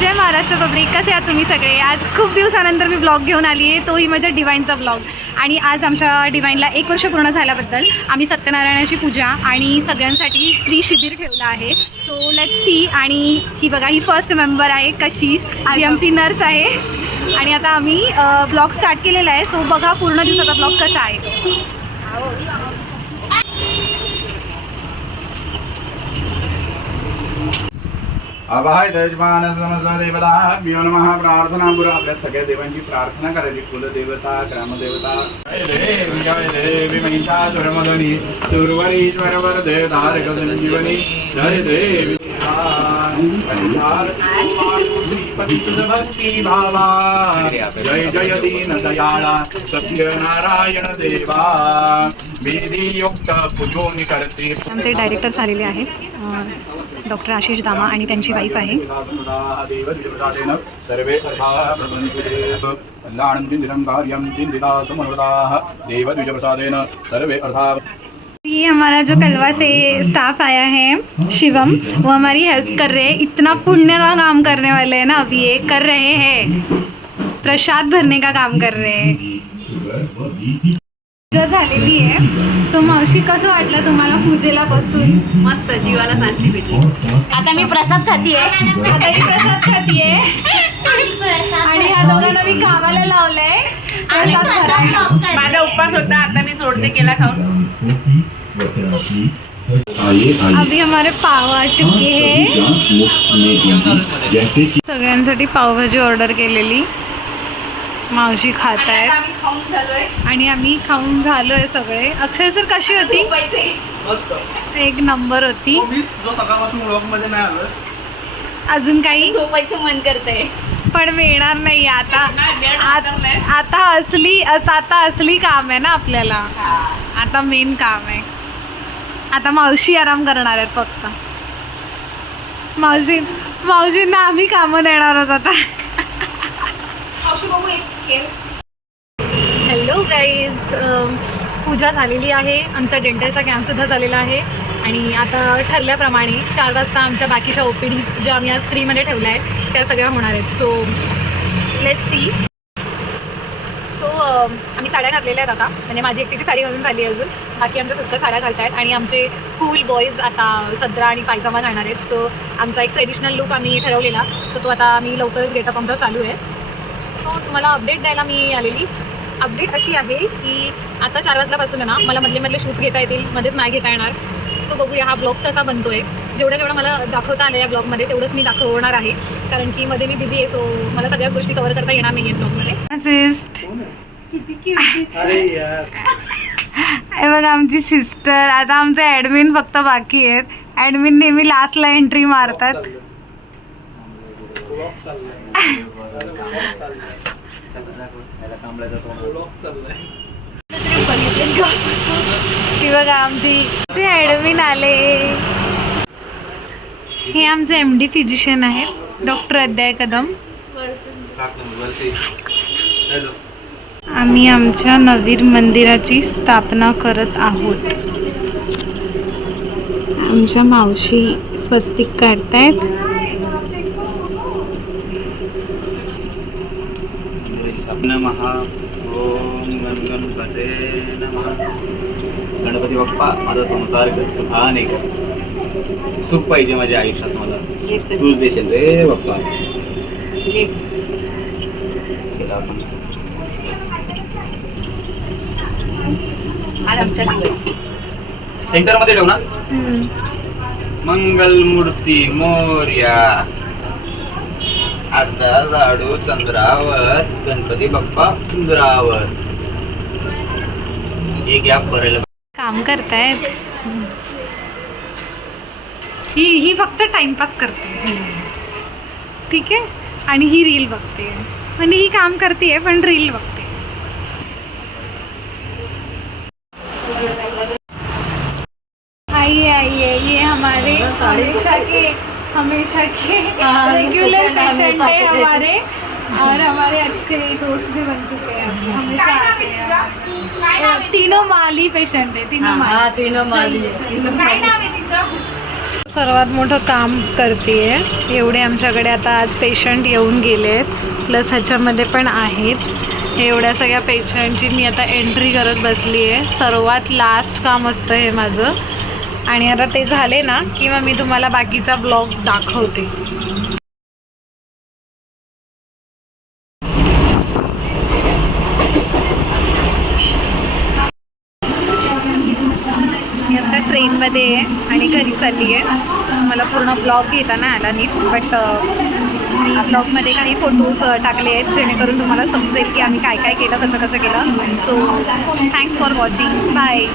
जय Maharashtra public, कसे आहात तुम्ही सगळे? आज खूप दिवसानंतर मी ब्लॉग घेऊन आली आहे, तोही माझ्या डिवाईनचा ब्लॉग. आणि आज आमच्या डिवाईनला 1 वर्ष पूर्ण झाल्याबद्दल आम्ही सत्यनारायणाची पूजा आणि सगळ्यांसाठी फ्री शिबिर ठेवलं आहे. So let's see. आणि ही बघा, ही फर्स्ट मेंबर आहे कशिश, ही आमची नर्स आहे. आणि आता आम्ही ब्लॉग स्टार्ट केलेला आहे. सो बघा पूर्ण दिवसाचा ब्लॉग कसा आहे. आभाय यजमान देवताभ्यो नमः. प्रार्थना पुरा आपल्या सगळ्या देवांची प्रार्थना करायची. कुलदेवता, ग्रामदेवता. जय देवी महिषासुरमर्दिनी सुरवरीश्वर वरदे तारक संजीवनी. जय देवी भक्ती भावा. जय जय दीन दयाळा सत्यनारायण देवा. विधियुक्त पूजोनी करते. आमचे डायरेक्टर आलेले आहेत, डॉक्टर आशिष दामा आणि त्यांची वाईफ आहे. सर्वे सर्वे अर्था. ये हमारा जो कलवा से स्टाफ आया है शिवम, वो हमारी हेल्प कर रहे हैं. इतना पुण्य का काम करने वाले हैं ना, अभी ये कर रहे हैं, प्रसाद भरने का काम कर रहे हैं. जो झालेली आहे. सो मावशी, कसं वाटलं तुम्हाला पूजेला बसून? मस्त, जीवाला शांती भेटली. आता मी प्रसाद खातीये. आणि ह्या दोघांना मी कामाला लावलंय. माझा उपवास होता, आता मी सोडते केला खाऊन. अभी हमारे पाव आ चुके हैं. सगळ्यांसाठी पावभाजी ऑर्डर केलेली. मावशी खात आहेत आणि आम्ही खाऊन झालोय सगळे. अक्षय सर कशी होती? एक नंबर होती. जो सकाळपासून व्लॉग मध्ये नाही आलं. अजून काही झोपायचं मन करतंय, पण मिळणार नाही आता. आता असली काम आहे ना आपल्याला. आता मेन काम आहे. आता मावशी आराम करणार आहेत फक्त. मावशींना आम्ही कामं देणार आहोत आता. हॅलो गाईज, पूजा झालेली आहे. आमचा डेंटलचा कॅम्पसुद्धा झालेला आहे. आणि आता ठरल्याप्रमाणे 4 वाजता आमच्या बाकीच्या OPDs ज्या आम्ही आज फ्रीमध्ये ठेवल्या आहेत त्या सगळ्या होणार आहेत. So let's see. सो आम्ही साड्या घातलेल्या आहेत आता. म्हणजे माझी एकटीची साडी घालून झाली आहे अजून. बाकी आमच्या सिस्टर साड्या घालत आहेत. आणि आमचे कूल बॉईज आता सदरा आणि पायजामा घालणार आहेत. सो आमचा एक ट्रेडिशनल लुक आम्ही ठरवलेला. सो तो आता आम्ही लवकरच गेटअप आमचा चालू आहे. सो तुम्हाला अपडेट द्यायला मी आलेली. अपडेट अशी आहे की आता 4 वाजल्यापासून आहे ना, मला मधले शूट्स घेता येतील, मध्येच नाही घेता येणार. सो बघूया हा ब्लॉग कसा बनतो आहे. जेवढं मला दाखवता आलं या ब्लॉगमध्ये तेवढंच मी दाखवणार आहे, कारण की मध्ये मी बिझी आहे. सो मला सगळ्याच गोष्टी कव्हर करता येणार नाही आहेत ब्लॉगमध्ये. किती क्यूट हे बघा आमची सिस्टर. आता आमचे ॲडमिन फक्त बाकी आहेत. ॲडमिन नेहमी लास्टला एंट्री मारतात. की बघा आमचे ॲडमिन आले. हे आमचे MD फिजिशियन आहेत, डॉक्टर अद्वैत कदम. आम्ही आमच्या नवीन मंदिराची स्थापना करत आहोत. आमच्या मावशी स्वस्तिक काढतायत. नमः. ओम गणपते नमः. गणपती बाप्पा, माझा संसार कर, सुखाने कर. सुख पाहिजे माझ्या आयुष्यात, मला तूच देशील रे बाप्पा. सेंटर मध्ये ठेव ना. मंगल मूर्ती मोर्या. अर्धा झाडू चंद्रावर, गणपती बाप्पा चंद्रावर. एक गॅप भरायला काम करतायत. ही फक्त टाइमपास करते, ठीक आहे. आणि ही रील बघते. म्हणजे ही काम करते पण रील बघते. आइए, ये हमारे हमेशा के रेगुलर पेशेंट है हमारे. और हमारे अच्छे दोस्त भी बन चुके हैं, हमेशा आते हैं. तीनों माली पेशेंट है. तीनों माली. सर्वात मोठं काम करते आहे. एवढे आमच्याकडे आता आज पेशंट येऊन गेले आहेत, प्लस ह्याच्यामध्ये पण आहेत. एवढ्या सगळ्या पेशंटची मी आता एंट्री करत बसली आहे. सर्वात लास्ट काम असतं हे माझं. आणि आता ते झाले ना की मग मी तुम्हाला बाकीचा ब्लॉग दाखवते. मी आता ट्रेनमध्ये आहे आणि घरी चालली आहे. मला पूर्ण ब्लॉग घेता नाही आला नीट, बट मी ब्लॉगमध्ये काही फोटोज टाकले आहेत जेणेकरून तुम्हाला समजेल की आम्ही काय काय केलं, कसं कसं केलं. So thanks for watching. Bye.